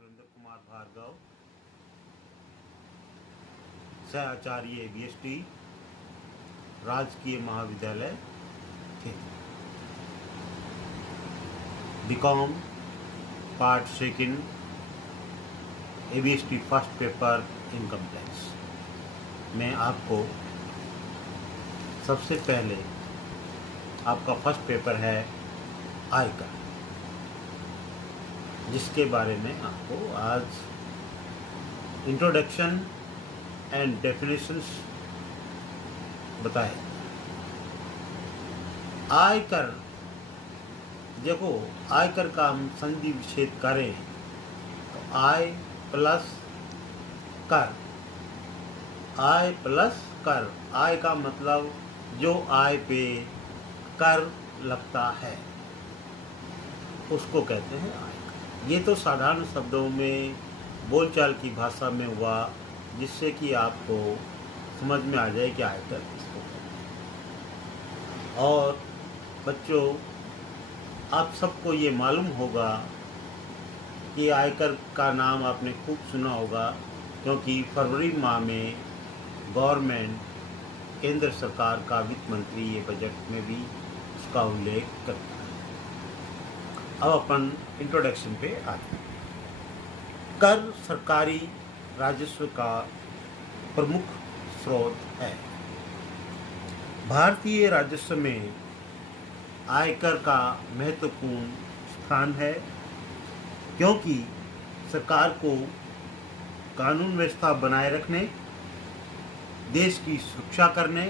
सुरेंद्र कुमार भार्गव, सहआचार्य बीएसटी, राजकीय महाविद्यालय BCom part second, ABST first paper income tax. मैं आपको सबसे पहले आपका फर्स्ट पेपर है आयकर, जिसके बारे में आपको आज इंट्रोडक्शन एंड डेफिनेशंस बताए। आयकर, देखो आयकर का हम संधि विच्छेद करें तो आय प्लस कर, आय प्लस कर, आय का मतलब जो आय पे कर लगता है उसको कहते हैं आयकर। ये तो साधारण शब्दों में बोलचाल की भाषा में हुआ, जिससे कि आपको समझ में आ जाए कि आयकर किसको कहते हैं। और बच्चों, आप सबको ये मालूम होगा कि आयकर का नाम आपने खूब सुना होगा, क्योंकि फरवरी माह में गवर्नमेंट, केंद्र सरकार का वित्त मंत्री ये बजट में भी उसका उल्लेख करता है। अब अपन इंट्रोडक्शन पे आते हैं। कर सरकारी राजस्व का प्रमुख स्रोत है। भारतीय राजस्व में आयकर का महत्वपूर्ण स्थान है, क्योंकि सरकार को कानून व्यवस्था बनाए रखने, देश की सुरक्षा करने,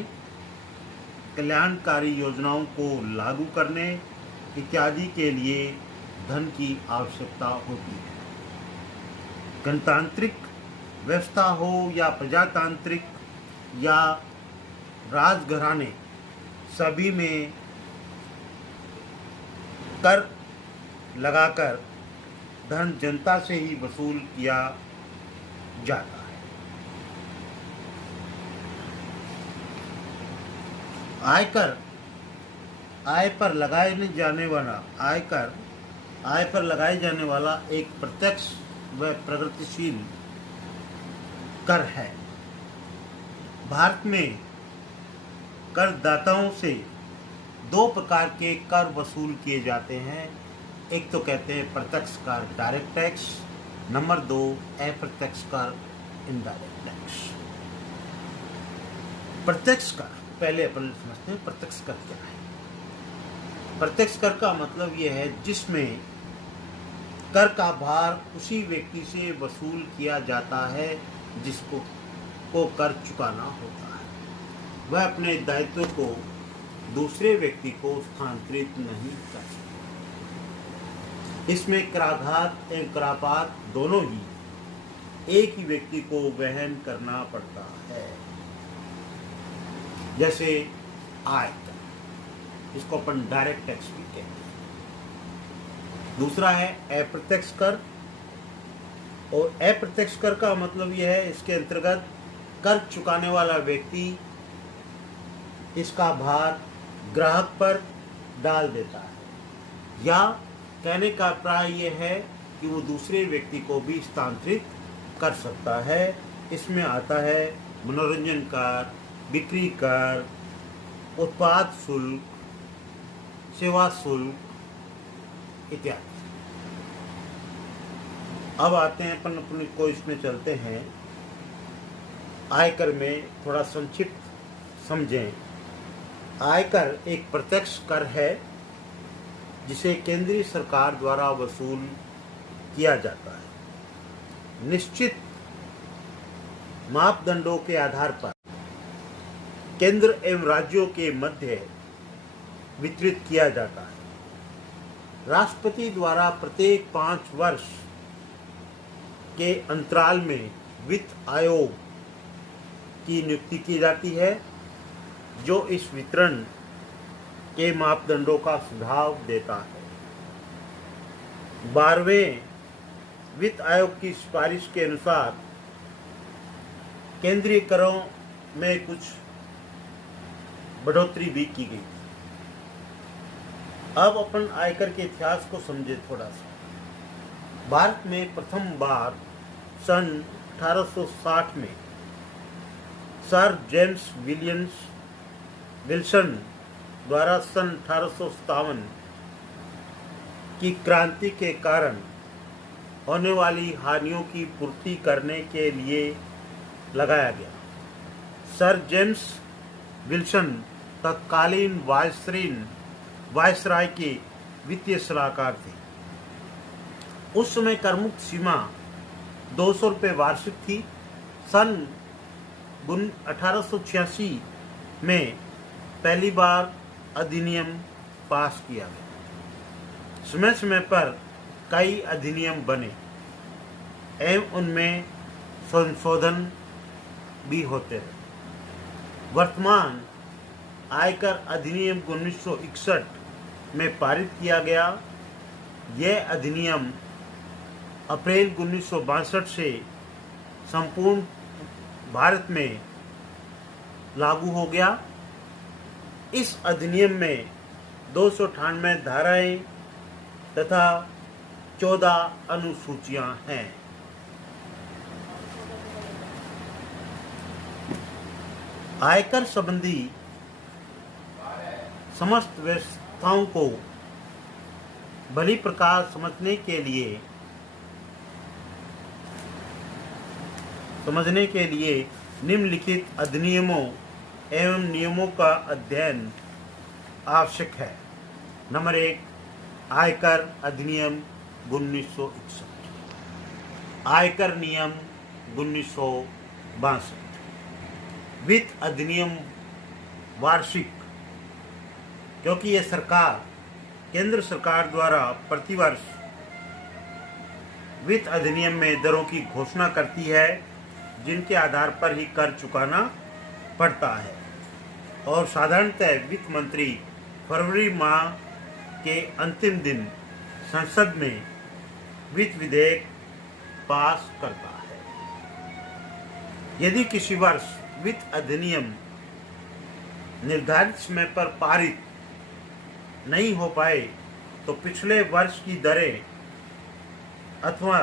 कल्याणकारी योजनाओं को लागू करने इत्यादि के लिए धन की आवश्यकता होती है। गणतांत्रिक व्यवस्था हो या प्रजातांत्रिक या राजघराने, सभी में कर लगाकर धन जनता से ही वसूल किया जाता है। आयकर, आय पर लगाए जाने वाला एक प्रत्यक्ष व प्रगतिशील कर है। भारत में करदाताओं से दो प्रकार के कर वसूल किए जाते हैं। एक तो कहते हैं प्रत्यक्ष कर, डायरेक्ट टैक्स, नंबर 2 अप्रत्यक्ष कर, इनडायरेक्ट टैक्स। प्रत्यक्ष कर पहले अपन समझते हैं, प्रत्यक्ष कर क्या है। प्रत्यक्ष कर का मतलब यह है जिसमें कर का भार उसी व्यक्ति से वसूल किया जाता है जिसको कर चुकाना होता है। वह अपने दायित्व को दूसरे व्यक्ति को स्थानांतरित नहीं कर सकता। इसमें कराघात एवं करापात दोनों ही एक ही व्यक्ति को वहन करना पड़ता है। जैसे आयकर, इसको अपन डायरेक्ट टैक्स भी कहते हैं। दूसरा है अप्रत्यक्ष कर, और अप्रत्यक्ष कर का मतलब यह है इसके अंतर्गत कर चुकाने वाला व्यक्ति इसका भार ग्राहक पर डाल देता है, या कहने का प्राय यह है कि वो दूसरे व्यक्ति को भी स्थानांतरित कर सकता है। इसमें आता है मनोरंजन कर, बिक्री कर, उत्पाद शुल्क, सेवा शुल्क इत्यादि। अब आते हैं अपन अपने को इसमें चलते हैं। आयकर में थोड़ा संक्षिप्त समझें। आयकर एक प्रत्यक्ष कर है जिसे केंद्रीय सरकार द्वारा वसूल किया जाता है। निश्चित मापदंडों के आधार पर केंद्र एवं राज्यों के मध्य वितरित किया जाता है। राष्ट्रपति द्वारा प्रत्येक 5 वर्ष के अंतराल में वित्त आयोग की नियुक्ति की जाती है, जो इस वितरण के मापदंडों का सुझाव देता है। 12वें वित्त आयोग की सिफारिश के अनुसार केंद्रीय करों में कुछ बढ़ोतरी भी की गई। अब अपन आयकर के इतिहास को समझे थोड़ा सा। भारत में प्रथम बार सन 1860 में सर जेम्स विल्सन द्वारा सन 1857 की क्रांति के कारण होने वाली हानियों की पूर्ति करने के लिए लगाया गया। सर जेम्स विल्सन तत्कालीन वायसराय के वित्तीय सलाहकार थे। उस समय करमुक्त सीमा 200 रुपये वार्षिक थी। सन 1886 में पहली बार अधिनियम पास किया गया। समय समय पर कई अधिनियम बने एवं उनमें संशोधन भी होते रहे। वर्तमान आयकर अधिनियम 1961 में पारित किया गया। यह अधिनियम अप्रैल 1962 से संपूर्ण भारत में लागू हो गया। इस अधिनियम में 298 धाराएं तथा 14 अनुसूचियां हैं। आयकर संबंधी समस्त व्यवस्थाओं को भली प्रकार समझने के लिए निम्नलिखित अधिनियमों एवं नियमों का अध्ययन आवश्यक है। नंबर 1, आयकर अधिनियम 1961, आयकर नियम 1962, वित्त अधिनियम वार्षिक, क्योंकि यह केंद्र सरकार द्वारा प्रतिवर्ष वित्त अधिनियम में दरों की घोषणा करती है जिनके आधार पर ही कर चुकाना पड़ता है और साधारणतः वित्त मंत्री फरवरी माह के अंतिम दिन संसद में वित्त विधेयक पास करता है। यदि किसी वर्ष वित्त अधिनियम निर्धारित समय पर पारित नहीं हो पाए तो पिछले वर्ष की दरें अथवा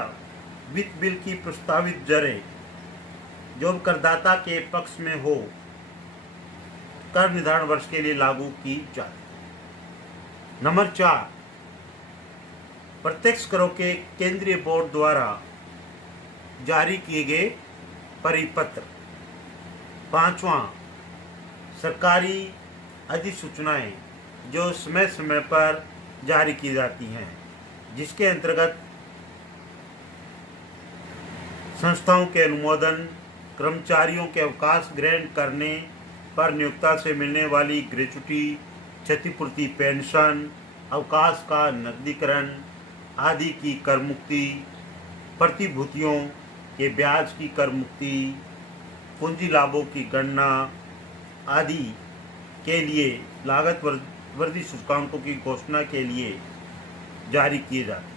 वित्त बिल की प्रस्तावित दरें जो करदाता के पक्ष में हो कर निर्धारण वर्ष के लिए लागू की जाती। नंबर 4, प्रत्यक्ष करों के केंद्रीय बोर्ड द्वारा जारी किए गए परिपत्र। 5वां, सरकारी अधिसूचनाएं जो समय समय पर जारी की जाती हैं, जिसके अंतर्गत संस्थाओं के अनुमोदन, कर्मचारियों के अवकाश ग्रहण करने पर नियोक्ता से मिलने वाली ग्रेच्युटी, क्षतिपूर्ति पेंशन, अवकाश का नकदीकरण आदि की कर मुक्ति, प्रतिभूतियों के ब्याज की कर मुक्ति, पूंजी लाभों की गणना आदि के लिए लागत वर्दी सूचकांकों की घोषणा के लिए जारी किए जाते हैं।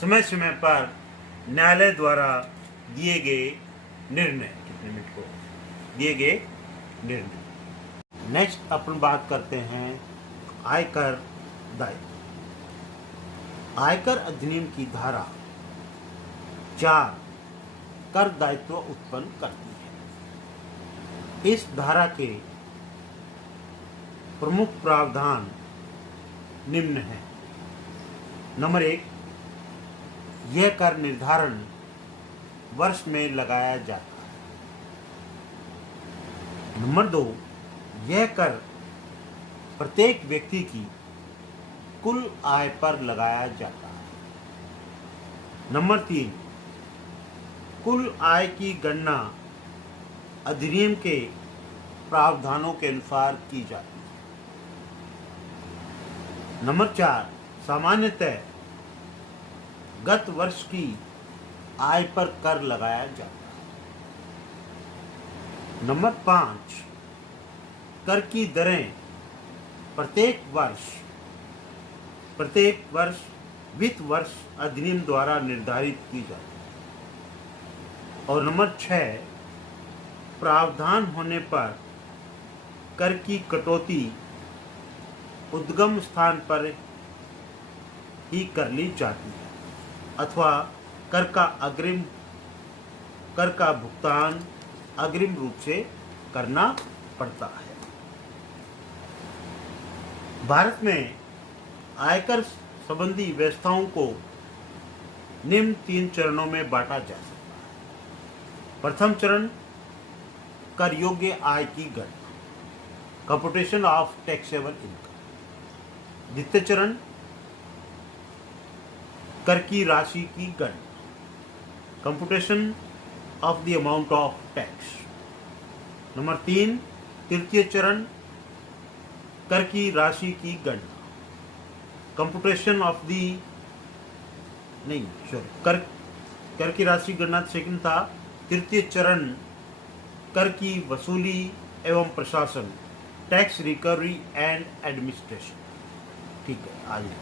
समय समय पर न्यायालय द्वारा दिए गए निर्णय। नेक्स्ट अपन बात करते हैं आयकर दायित्व। आयकर अधिनियम की धारा 4 कर दायित्व उत्पन्न करती है। इस धारा के प्रमुख प्रावधान निम्न हैं। नंबर 1, यह कर निर्धारण वर्ष में लगाया जाता है। नंबर 2, यह कर प्रत्येक व्यक्ति की कुल आय पर लगाया जाता है। नंबर 3, कुल आय की गणना अधिनियम के प्रावधानों के अनुसार की जाती है। नंबर 4, सामान्यतः गत वर्ष की आय पर कर लगाया जाता है। नंबर 5, कर की दरें प्रत्येक वर्ष वित्त वर्ष अधिनियम द्वारा निर्धारित की जाती है। और नंबर 6, प्रावधान होने पर कर की कटौती उद्गम स्थान पर ही कर ली जाती है। अथवा कर का भुगतान अग्रिम रूप से करना पड़ता है। भारत में आयकर संबंधी व्यवस्थाओं को निम्न 3 चरणों में बांटा जा सकता है। प्रथम चरण कर योग्य आय की गणना, कंप्यूटेशन ऑफ टैक्सेबल इनकम। द्वितीय चरण कर की राशि की गणना, computation of the amount of tax. Number 3 तृतीय चरण कर की राशि की गणना, कंप्यूटेशन ऑफ दी कर की राशि गणना सेकंड था। तृतीय चरण कर की वसूली एवं प्रशासन, टैक्स रिकवरी एंड एडमिनिस्ट्रेशन। ठीक है, आइए।